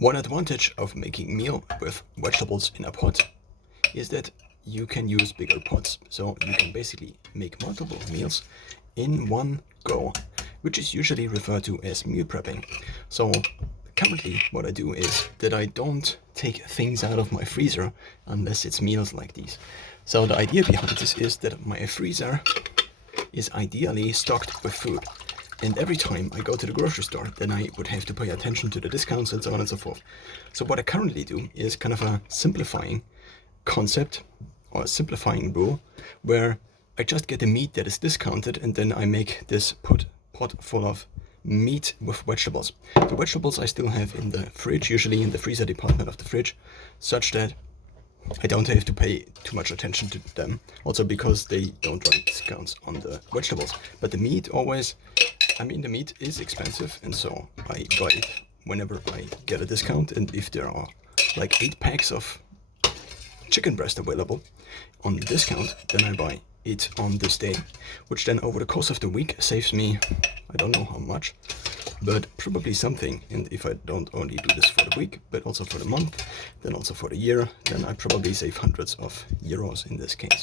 One advantage of making meal with vegetables in a pot is that you can use bigger pots, so you can basically make multiple meals in one go, which is usually referred to as meal prepping. So currently what I do is that I don't take things out of my freezer unless it's meals like these. So the idea behind this is that my freezer is ideally stocked with food. And every time I go to the grocery store, then I would have to pay attention to the discounts and so on and so forth. So what I currently do is kind of a simplifying concept or a simplifying rule where I just get the meat that is discounted and then I make this pot full of meat with vegetables. The vegetables I still have in the fridge, usually in the freezer department of the fridge, such that I don't have to pay too much attention to them. Also because they don't run discounts on the vegetables. But the meat always, the meat is expensive, and so I buy it whenever I get a discount. And if there are like 8 packs of chicken breast available on discount, then I buy it on this day, which then over the course of the week saves me, I don't know how much, but probably something. And if I don't only do this for the week, but also for the month, then also for the year, then I probably save hundreds of euros in this case.